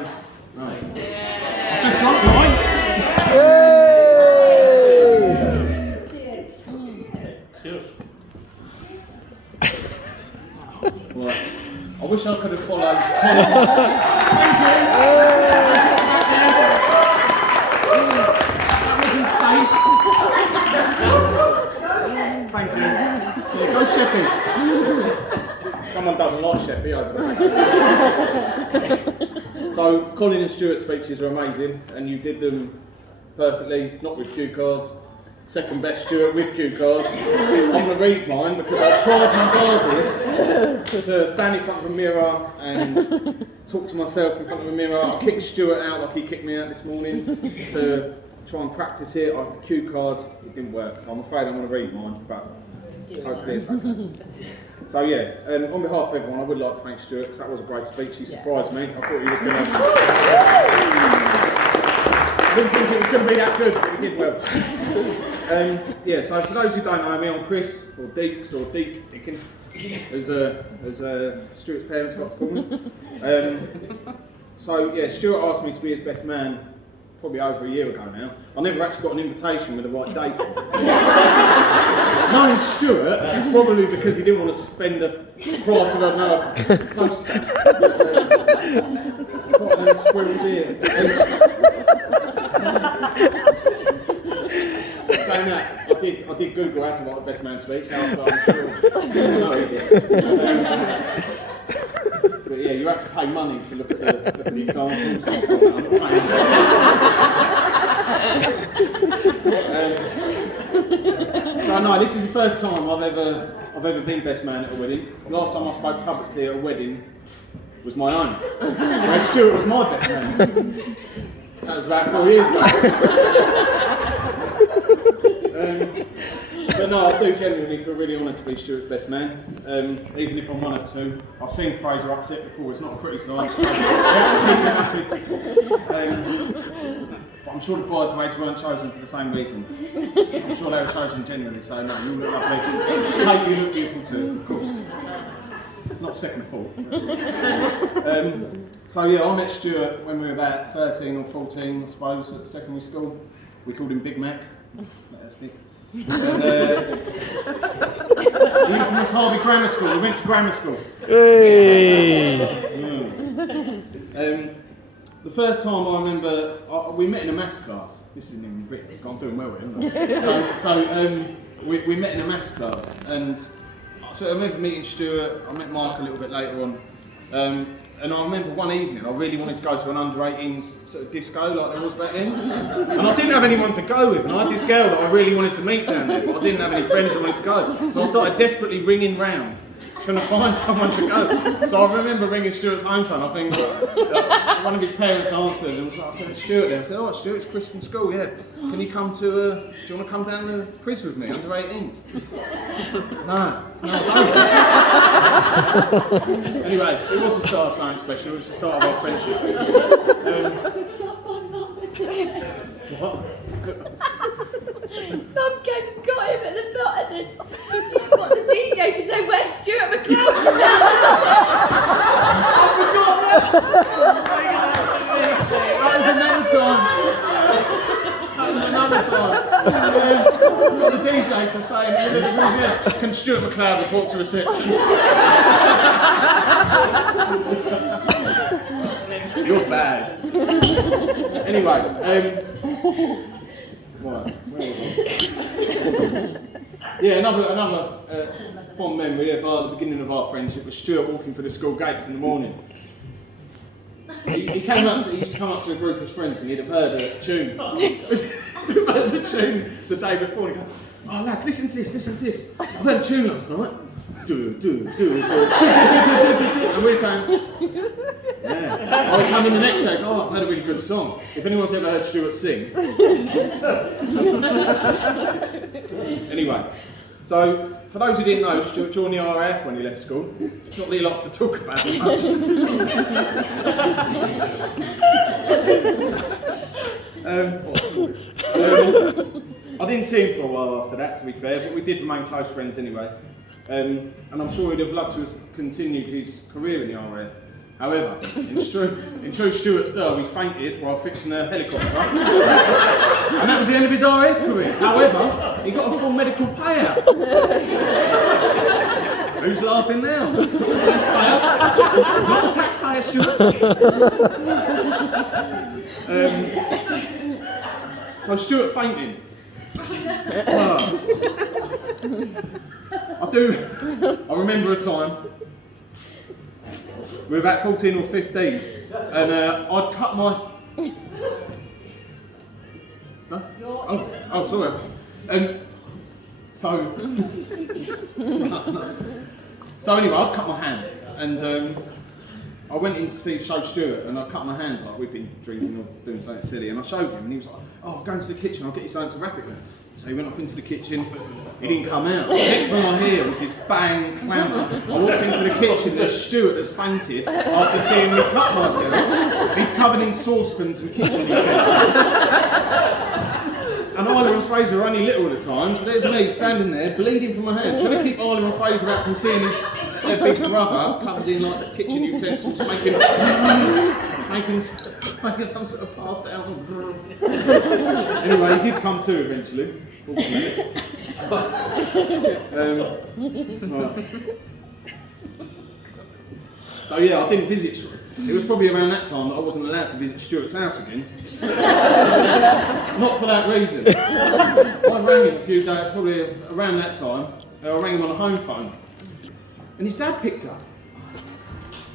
toast. Right. I've just got mine. Cheers. Right. I wish I could have followed. Thank you. Yeah, go Sheppy. Someone doesn't like Sheppy, So, Colin and Stuart's speeches are amazing, and you did them perfectly, not with cue cards. Second best Stuart with cue cards. I'm going to read mine because I've tried my hardest to stand in front of a mirror and talk to myself in front of a mirror. I kicked Stuart out like he kicked me out this morning to try and practice it. I had the cue card, it didn't work, so I'm afraid I'm going to read mine, but hopefully it's okay. So yeah, on behalf of everyone, I would like to thank Stuart because that was a great speech. He surprised me. I thought he was going to. I didn't think it was going to be that good, but he did well. Yeah, so for those who don't know me, I'm Chris, or Deeks, or Deacon, as Stuart's parents like to call me. So yeah, Stuart asked me to be his best man probably over a year ago now. I never actually got an invitation with the right date. Knowing Stuart, it's probably because he didn't want to spend the price of another post stamp. Quite a squirrels here. Saying that, I did Google how to write the best man speech. Now I'm sure. No, he did. But yeah, you have to pay money to look at the examples. So no, this is the first time I've ever been best man at a wedding. Last time I spoke publicly at a wedding was my own, where Stuart was my best man. That was about 4 years ago. But no, I do genuinely feel really honoured to be Stuart's best man, even if I'm one of two. I've seen Fraser upset before, it's not a pretty sight, so I have to keep him happy. But I'm sure the bridesmaids weren't chosen for the same reason. I'm sure they were chosen genuinely, so no, you look lovely. Kate, you look beautiful too, of course. Not second fault. So yeah, I met Stuart when we were about 13 or 14, I suppose, at secondary school. We called him Big Mac. That's Nick. And infamous Harvey Grammar School. We went to grammar school. Hey. The first time I remember, we met in a maths class. This isn't even written. I'm doing well here, aren't I? We met in a maths class, and so I remember meeting Stuart. I met Mark a little bit later on. And I remember one evening I really wanted to go to an under-18s sort of disco like there was back then. And I didn't have anyone to go with, and I had this girl that I really wanted to meet down there, but I didn't have any friends that wanted to go. So I started desperately ringing round, trying to find someone to go. So I remember ringing Stuart's home phone. I think one of his parents answered, and I said, Stuart there. I said, oh, Stuart, it's Chris from school, yeah. Can you come to, do you want to come down to Chris with me, under-18s? No, don't. Anyway, it was the start of something special. It was the start of our friendship. What? Mum came and got him at the plot, and then she got the DJ to say, where's Stuart McLeod? I forgot that! That was another time. Got the DJ to say, can Stuart McLeod report to reception? You're bad. Anyway, where was I? Yeah, another fond memory of the beginning of our friendship was Stuart walking through the school gates in the morning. He used to come up to a group of friends and he'd have heard a tune. He'd heard the tune the day before and he'd go, oh lads, listen to this. I've heard a tune last night. Do. And we're going, yeah. Or we come in the next day, oh, I've heard a really good song. If anyone's ever heard Stuart sing. Anyway, so for those who didn't know, Stuart joined the RAF when he left school. Not really lots to talk about much. I didn't see him for a while after that, to be fair, but we did remain close friends anyway. And I'm sure he'd have loved to have continued his career in the RAF. However, in true Stuart style, he fainted while fixing a helicopter. And that was the end of his RAF career. However, he got a full medical payout. Who's laughing now? The taxpayer. Not the taxpayer, Stuart. So Stuart fainted. I remember a time, we were about 14 or 15, and I'd cut my... No? Oh, sorry. So anyway, I'd cut my hand, and I went in to see Show Stuart, and I cut my hand, like we'd been drinking or doing something silly, and I showed him, and he was like, "Oh, go into the kitchen, I'll get you something to wrap it with." So he went off into the kitchen, he didn't come out. The next thing I hear was this bang clamour. I walked into the kitchen, there's Stuart has fainted after seeing me cut myself. He's covered in saucepans and kitchen utensils. And Isla and Fraser were only little at the time, so there's me standing there, bleeding from my hand, trying to keep Isla and Fraser out from seeing their big brother covered in like kitchen utensils, making some sort of passed out. Anyway, he did come to eventually. So yeah, I didn't visit Stuart. It was probably around that time that I wasn't allowed to visit Stuart's house again. Not for that reason. I rang him a few days, probably around that time. I rang him on a home phone, and his dad picked up.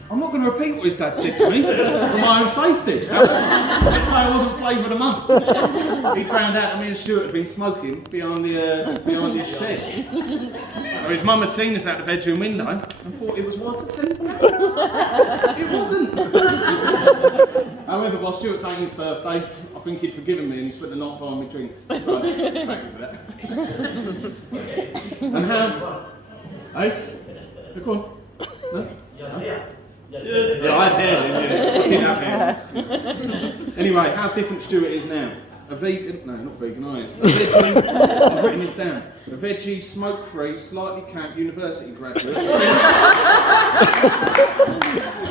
I'm not going to repeat what his dad said to me for my own safety. Let's say I wasn't flavour of the month. He found out that me and Stuart had been smoking behind his shed. So his mum had seen us out the bedroom window and thought it was right to tell his dad. It wasn't. However, by Stuart's 18th birthday, I think he'd forgiven me and he spent the night buying me drinks. So thank you for that. And how? Hey? Go on. No? Yeah, I had hair then, yeah. I did have hair once. Anyway, how different Stuart is now. A vegan, no, not vegan, are you? A vegan, I've written this down. A veggie, smoke-free, slightly camp university graduate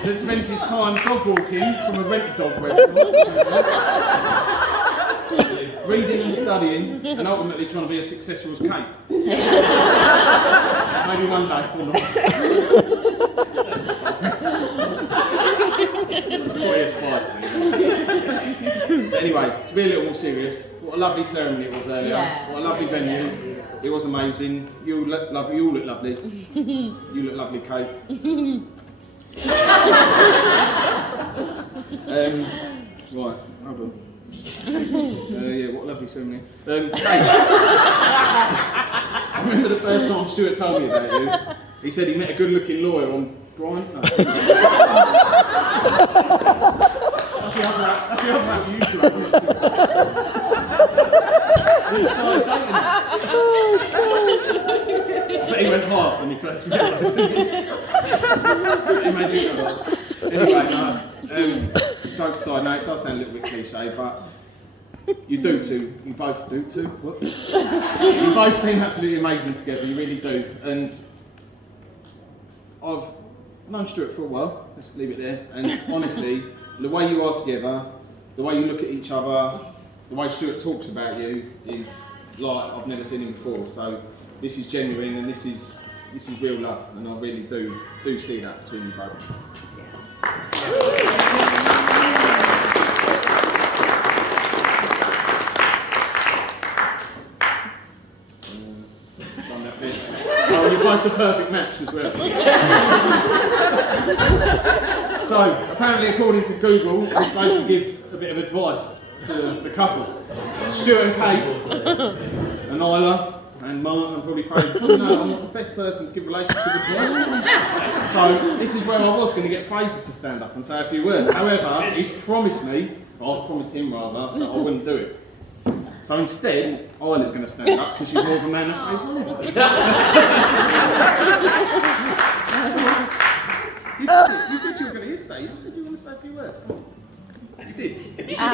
that spent his time dog walking from a rent dog website, reading and studying, and ultimately trying to be as successful as Kate. Maybe one day, or not. That's what he aspires to. Anyway, to be a little more serious, what a lovely ceremony it was earlier. Yeah, what a lovely venue. It was amazing. You look lovely. You all look lovely. You look lovely, Kate. Right, hold on. Yeah, what a lovely ceremony. Kate, I remember the first time Stuart told me about you. He said he met a good-looking lawyer on Brian. No. That's the other app you used to have. He started dating her. But he went half when he first met her. He made you go off. Anyway, jokes aside, no, it does sound a little bit cliche, but you do too. You both do too. What? You both seem absolutely amazing together, you really do. And I've known Stuart for a while, let's leave it there, and honestly, the way you are together, the way you look at each other, the way Stuart talks about you is like I've never seen him before, so this is genuine and this is real love, and I really do see that between you both. Oh, you're both the perfect match as well. So, apparently according to Google, I'm supposed to give a bit of advice to the couple. Stuart and Kate, and Isla, and Mark, and probably Fraser. No, I'm not the best person to give relationship advice. So, this is where I was going to get Fraser to stand up and say a few words. However, he's promised me, or I've promised him rather, that I wouldn't do it. So instead, Isla's going to stand up because she's more of a man than Fraser. You said you were going to stay. You said you were going to say a few words. Come on. You did. You did say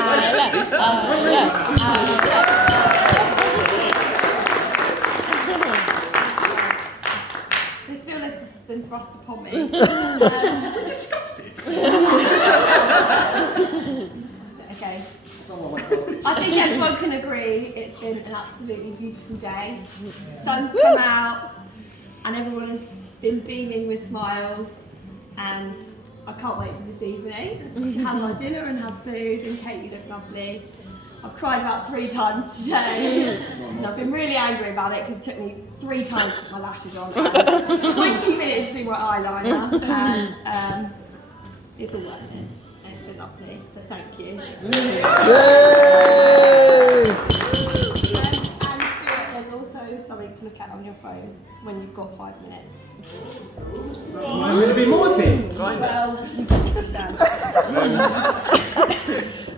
This feel like this has been been thrust upon me. Disgusting. Okay. I think everyone can agree it's been an absolutely beautiful day. Sun's come out and everyone has been beaming with smiles, and I can't wait for this evening. Have my dinner and have food, and Kate, you look lovely. I've cried about 3 times today, and I've been really angry about it because it took me 3 times to put my lashes on, and 20 minutes to do my eyeliner, and it's all worth it. And it's been lovely, so thank you. Yay! And Stuart, there's also something to look at on your phone when you've got 5 minutes. I'm going to be more thing. Well, stand.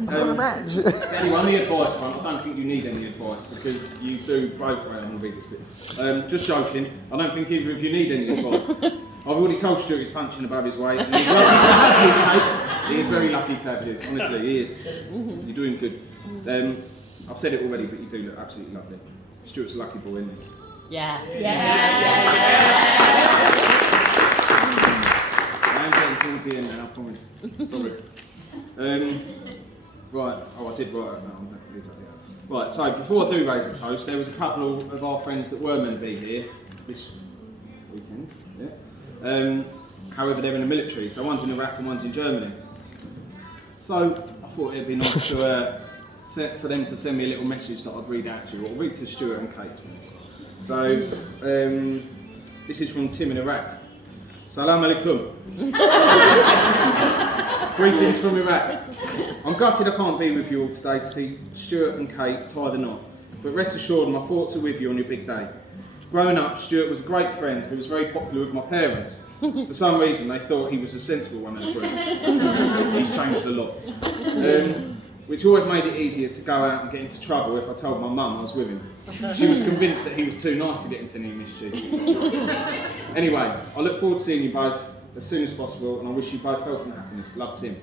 Anyway, on the advice front, I don't think you need any advice because you do both ways. I'm going to read this bit. Just joking, I don't think either of you need any advice. I've already told Stuart he's punching above his weight, and he's lucky to have you, mate. He is very lucky to have you, honestly, he is. You're doing good. I've said it already, but you do look absolutely lovely. Stuart's a lucky boy, isn't he? Yeah. I'm getting towards the end now, I promise. Sorry. Right, I did write it now. I'm going to leave that there. Right, so before I do raise a toast, there was a couple of our friends that were meant to be here this weekend. Yeah. However, they're in the military, so one's in Iraq and one's in Germany. So I thought it'd be nice to for them to send me a little message that I'd read out to you. I'll read to Stuart and Kate. So this is from Tim in Iraq. Salam alaikum. Greetings from Iraq. I'm gutted I can't be with you all today to see Stuart and Kate tie the knot, but rest assured my thoughts are with you on your big day. Growing up, Stuart was a great friend who was very popular with my parents. For some reason, they thought he was a sensible one of the group. He's changed a lot. Which always made it easier to go out and get into trouble if I told my mum I was with him. She was convinced that he was too nice to get into any mischief. Anyway, I look forward to seeing you both as soon as possible, and I wish you both health and happiness. Love, Tim.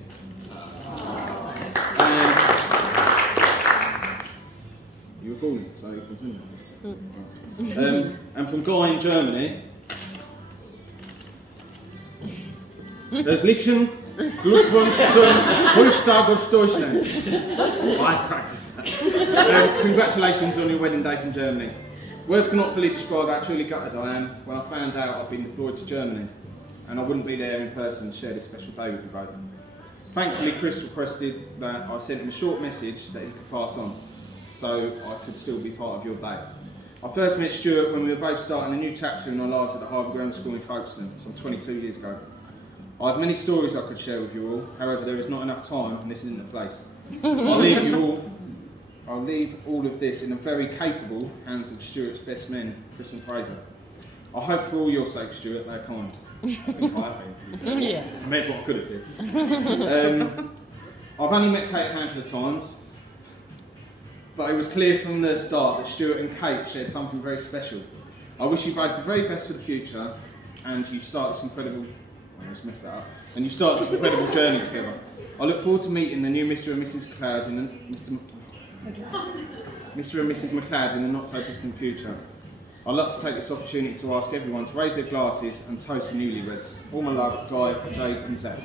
You were calling, so you continue. And from Guy in Germany, Herzlichen Glückwunsch zum Holztag aus Deutschland. I practiced that. Congratulations on your wedding day from Germany. Words cannot fully describe how truly gutted I am when I found out I've been deployed to Germany and I wouldn't be there in person to share this special day with you both. Thankfully, Chris requested that I sent him a short message that he could pass on, so I could still be part of your day. I first met Stuart when we were both starting a new chapter in our lives at the Harvard Grammar School in Folkestone, some 22 years ago. I have many stories I could share with you all, however there is not enough time and this isn't the place. I'll leave all of this in the very capable hands of Stuart's best men, Chris and Fraser. I hope for all your sakes, Stuart, they're kind. I think I have been, to be fair. Yeah. And that's what I could have said. I've only met Kate a handful of times, but it was clear from the start that Stuart and Kate shared something very special. I wish you both the very best for the future, and you start this incredible, I just messed that up, and you start this incredible journey together. I look forward to meeting the new Mr. and Mrs. McLeod in Mr. and Mrs. McLeod in the not so distant future. I'd like to take this opportunity to ask everyone to raise their glasses and toast the newlyweds. All my love, Guy, Jade and Seth.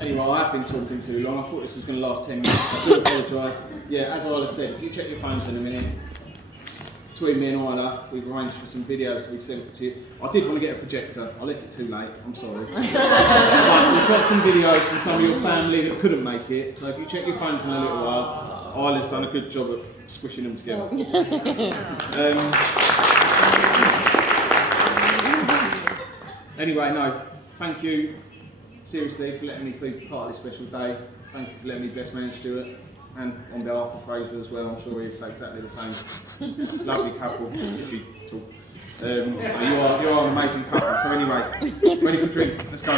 Anyway, I've been talking too long. I thought this was going to last 10 minutes. I do apologise. Yeah, as Isla said, if you check your phones in a minute, between me and Isla, we've arranged for some videos to be sent to you. I did want to get a projector. I left it too late. I'm sorry. But we've got some videos from some of your family that couldn't make it. So if you check your phones in a little while, Isla's done a good job of squishing them together. Anyway, no, thank you seriously for letting me be part of this special day. Thank you for letting me best man Stuart, and on behalf of Fraser as well. I'm sure he'd say exactly the same. Lovely couple, if you talk. You are an amazing couple. So anyway, ready for a drink? Let's go.